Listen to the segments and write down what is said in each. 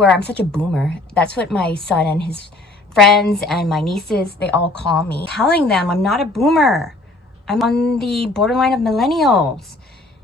swear I'm such a boomer. That's what my son and his friends and my nieces, they all call me. Telling them I'm not a boomer. I'm on the borderline of millennials.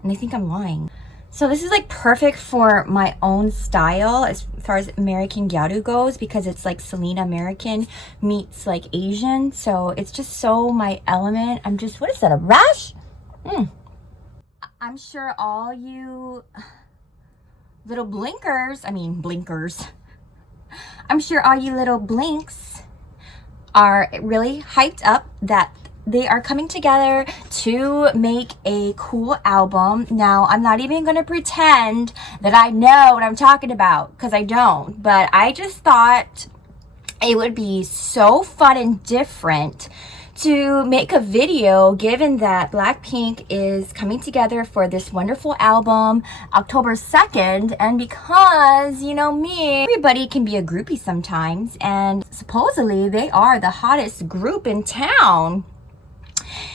And they think I'm lying. So this is like perfect for my own style as far as American Gyaru goes, because it's like Selena American meets like Asian. So it's just so my element. I'm just, what is that, a rash? I'm sure all you little blinkers, I'm sure all you little blinks are really hyped up that they are coming together to make a cool album. Now, I'm not even going to pretend that I know what I'm talking about, because I don't. But I just thought it would be so fun and different to make a video, given that BlackPink is coming together for this wonderful album October 2nd, and because, you know me, everybody can be a groupie sometimes, and supposedly they are the hottest group in town.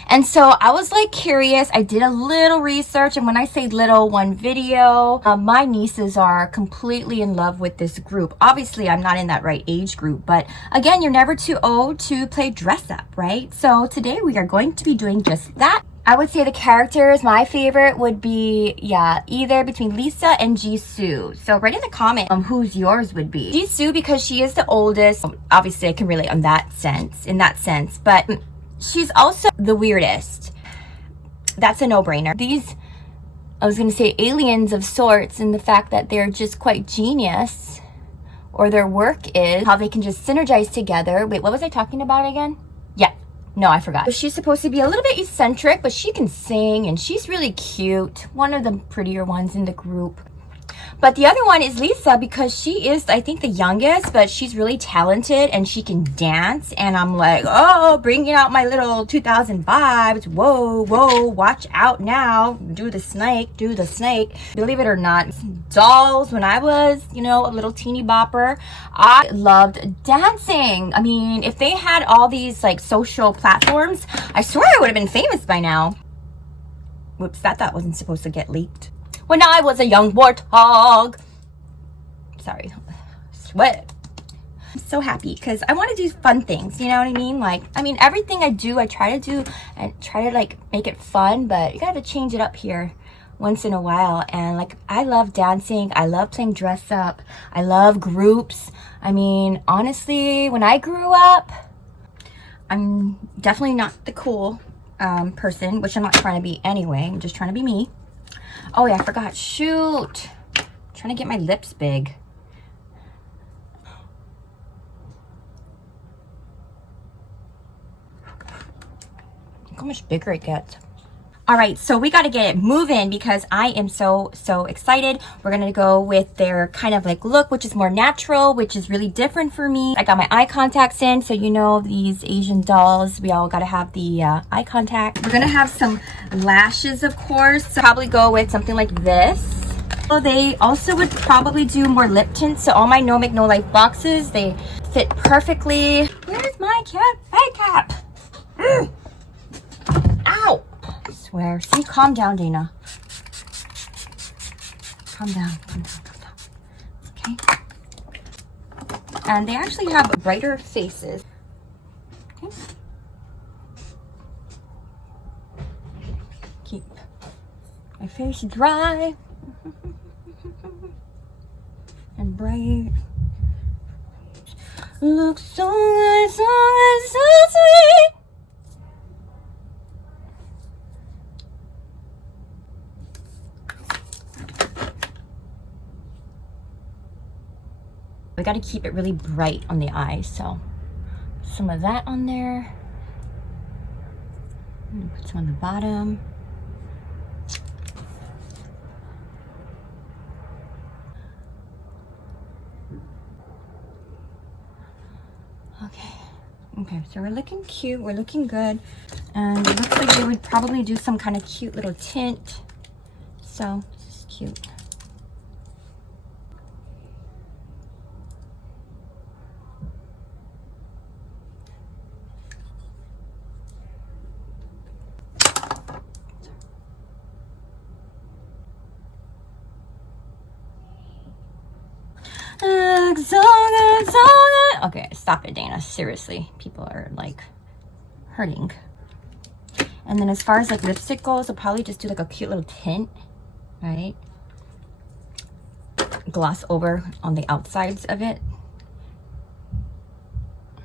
And so I was like curious. I did a little research, and when I say little, one video, my nieces are completely in love with this group. Obviously, I'm not in that right age group, but again, you're never too old to play dress up, right? So today we are going to be doing just that. I would say the characters, my favorite would be, either between Lisa and Jisoo. So write in the comment whose yours would be. Jisoo, because she is the oldest. Obviously, I can relate in that sense, but she's also the weirdest. That's a no-brainer. These, I was going to say aliens of sorts, in the fact that they're just quite genius, or their work is how they can just synergize together. Wait, what was I talking about again? Yeah, no, I forgot. So she's supposed to be a little bit eccentric, but she can sing, and she's really cute. One of the prettier ones in the group. But the other one is Lisa, because she is, I think, the youngest, but she's really talented and she can dance. And I'm like, oh, bringing out my little 2000 vibes. Whoa, whoa, watch out now. Do the snake, do the snake. Believe it or not, dolls, when I was, you know, a little teeny bopper, I loved dancing. I mean, if they had all these like social platforms, I swear I would have been famous by now. Whoops, that wasn't supposed to get leaked. When I was a young warthog. Sorry, sweat. I'm so happy because I want to do fun things, you know what I mean? Like, everything I do, I try to do and try to like make it fun, but you got to change it up here once in a while. And like, I love dancing. I love playing dress up. I love groups. Honestly, when I grew up, I'm definitely not the cool person, which I'm not trying to be anyway. I'm just trying to be me. Oh yeah, I forgot. Shoot. I'm trying to get my lips big. Look how much bigger it gets. All right, so we got to get it moving because I am so excited. We're going to go with their kind of like look, which is more natural, which is really different for me. I got my eye contacts in, so you know these Asian dolls, we all got to have the eye contact. We're going to have some lashes, of course. So probably go with something like this. So they also would probably do more lip tints. So all my No Make No Life boxes, they fit perfectly. Where's my eye cap? Ow! I swear. See, calm down, Dana. Calm down. Okay. And they actually have brighter faces. Okay. Keep my face dry and bright. Looks so good, so good, so sweet. We got to keep it really bright on the eyes, so some of that on there. I'm gonna put some on the bottom. Okay, so we're looking cute, we're looking good, and it looks like they would probably do some kind of cute little tint. So this is cute. Look so good, so good. Okay, stop it, Dana. Seriously, people are like hurting. And then as far as like lipstick goes, I'll probably just do like a cute little tint, right? Gloss over on the outsides of it.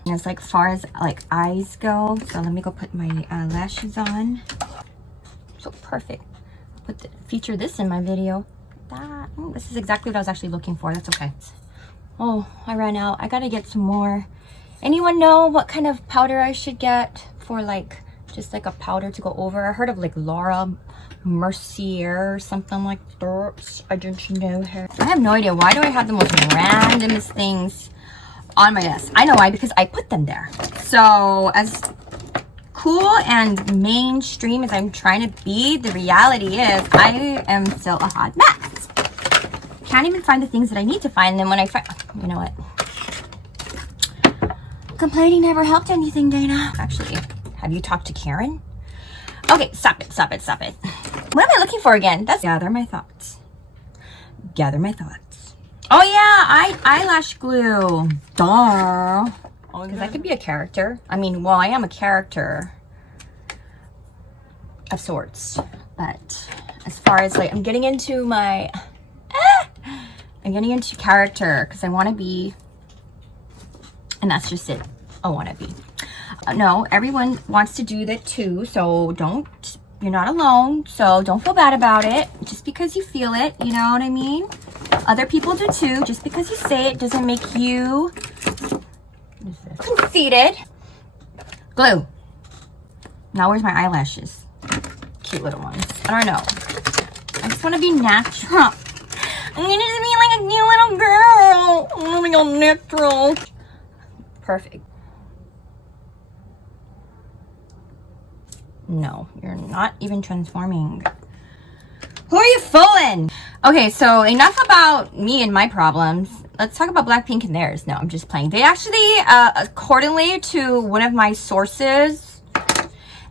And as like far as like eyes go, so let me go put my lashes on. So perfect. Feature this in my video. This is exactly what I was actually looking for. That's okay. Oh, I ran out. I gotta get some more. Anyone know what kind of powder I should get for like just like a powder to go over? I heard of like Laura Mercier or something like that. I don't know her. I have no idea. Why do I have the most randomest things on my desk? I know why, because I put them there. So as cool and mainstream as I'm trying to be, the reality is I am still a hot mess. Can't even find the things that I need to find. And then when I find, you know what? Complaining never helped anything, Dana. Actually, have you talked to Karen? Okay, stop it, stop it, stop it. What am I looking for again? That's gather my thoughts. Gather my thoughts. Oh yeah, eyelash glue. Duh. Oh, because I could be a character. I mean, well, I am a character of sorts. But as far as like, I'm getting into my, I'm getting into character because I want to be, and that's just it. I want to be. No, everyone wants to do that too. So you're not alone. So don't feel bad about it. Just because you feel it, you know what I mean? Other people do too. Just because you say it doesn't make you conceited. Glue. Now where's my eyelashes? Cute little ones. I don't know. I just want to be natural. I need to be like a cute little girl. I want to be all natural. Perfect. No, you're not even transforming. Who are you fooling? Okay, so enough about me and my problems. Let's talk about BlackPink and theirs. No, I'm just playing. They actually, accordingly to one of my sources,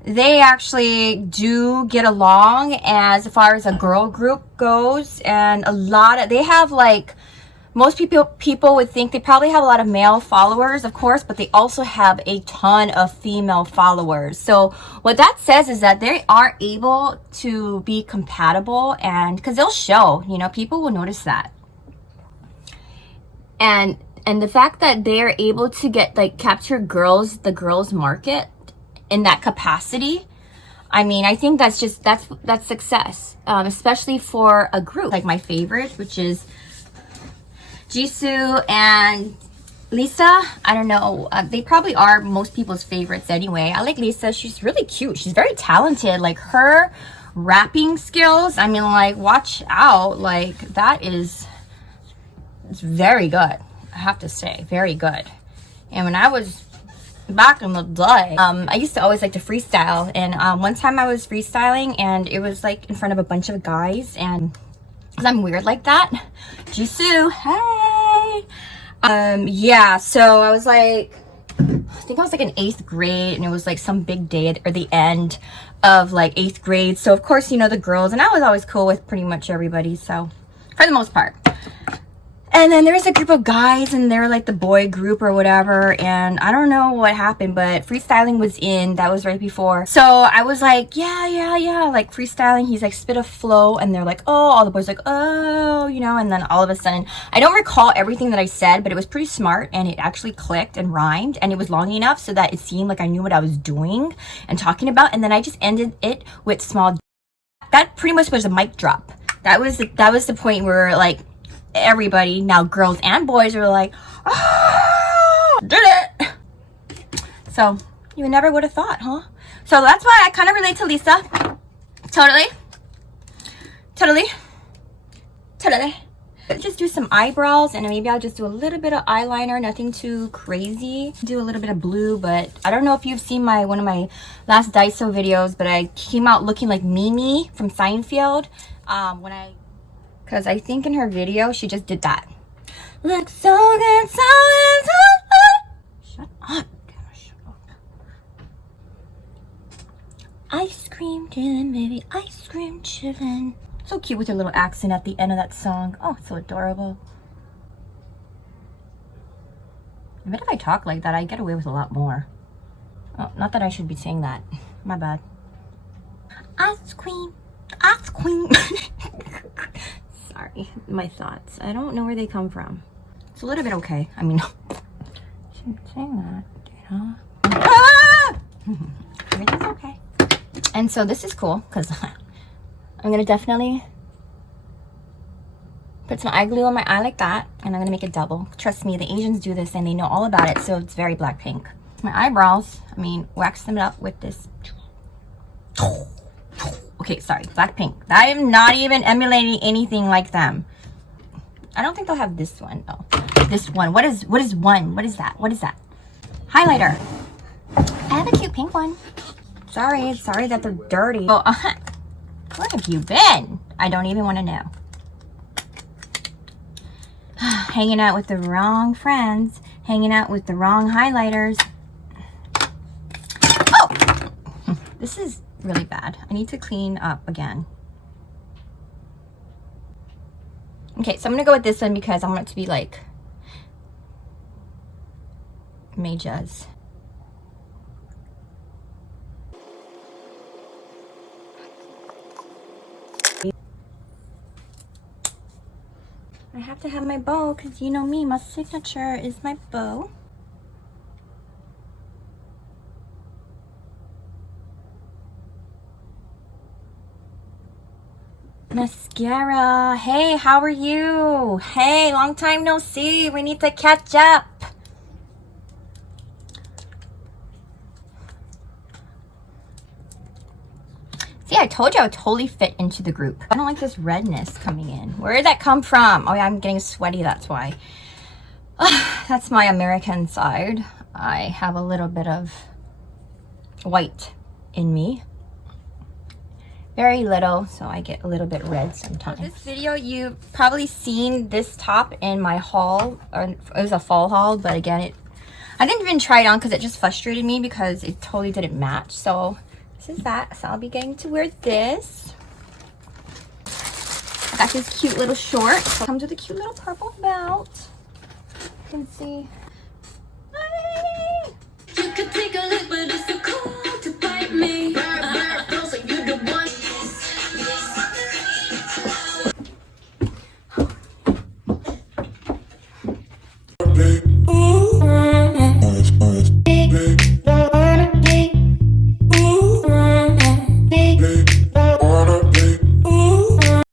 they actually do get along as far as a girl group goes. And they have like, most people would think they probably have a lot of male followers, of course, but they also have a ton of female followers. So what that says is that they are able to be compatible, and because they'll show, you know, people will notice that. And the fact that they are able to get like capture the girls market in that capacity, I mean, I think that's success, especially for a group like my favorite, which is Jisoo and Lisa. I don't know. They probably are most people's favorites anyway. I like Lisa. She's really cute. She's very talented. Like her rapping skills, I mean, like, watch out. Like it's very good. I have to say, very good. And when I was back in the day, I used to always like to freestyle. And one time I was freestyling and it was like in front of a bunch of guys, and because I'm weird like that. Jisoo, hey. Yeah, so I was like, I think I was like in 8th grade, and it was like some big day or the end of like 8th grade. So of course, you know, the girls, and I was always cool with pretty much everybody, so for the most part. And then there was a group of guys, and they were like the boy group or whatever, and I don't know what happened, but freestyling was in. That was right before. So I was like, yeah, like freestyling. He's like spit a flow, and they're like, oh, all the boys like, oh, you know, and then all of a sudden, I don't recall everything that I said, but it was pretty smart, and it actually clicked and rhymed, and it was long enough so that it seemed like I knew what I was doing and talking about, and then I just ended it with small. That pretty much was a mic drop. That was the point where like, everybody, now girls and boys, were like, oh, did it. So you never would have thought, huh? So that's why I kind of relate to Lisa. Totally. Just do some eyebrows, and maybe I'll just do a little bit of eyeliner, nothing too crazy. Do a little bit of blue, but I don't know if you've seen one of my last Daiso videos, but I came out looking like Mimi from Seinfeld because I think in her video, she just did that. Look so good, so good, so good. Shut up. Shut up. Ice cream chillin', baby. Ice cream chillin'. So cute with her little accent at the end of that song. Oh, so adorable. I bet if I talk like that, I get away with a lot more. Oh, not that I should be saying that. My bad. Ice cream. Ice cream. Sorry, my thoughts. I don't know where they come from. It's a little bit okay. I mean, I shouldn't be saying that, you know? Ah! Everything's okay. And so this is cool because I'm gonna definitely put some eye glue on my eye like that, and I'm gonna make it double. Trust me, the Asians do this and they know all about it, so it's very BlackPink. My eyebrows, I mean, wax them up with this. Okay, sorry, BlackPink. I am not even emulating anything like them. I don't think they'll have this one though. This one. What is one? What is that? What is that? Highlighter. I have a cute pink one. Sorry that they're dirty. Oh, where have you been? I don't even want to know. Hanging out with the wrong friends. Hanging out with the wrong highlighters. Oh! This is really bad. I need to clean up again. Okay, so I'm gonna go with this one because I want it to be like Majaz. I have to have my bow because you know me, my signature is my bow. Mascara. Hey, how are you? Hey, long time no see. We need to catch up. See, I told you I would totally fit into the group. I don't like this redness coming in. Where did that come from? Oh yeah, I'm getting sweaty, that's why. That's my American side. I have a little bit of white in me. Very little, so I get a little bit red sometimes. For this video, you've probably seen this top in my haul, or it was a fall haul, but again, I didn't even try it on because it just frustrated me because it totally didn't match. So this is that. So I'll be getting to wear this. I got this cute little short. So it comes with a cute little purple belt. You can see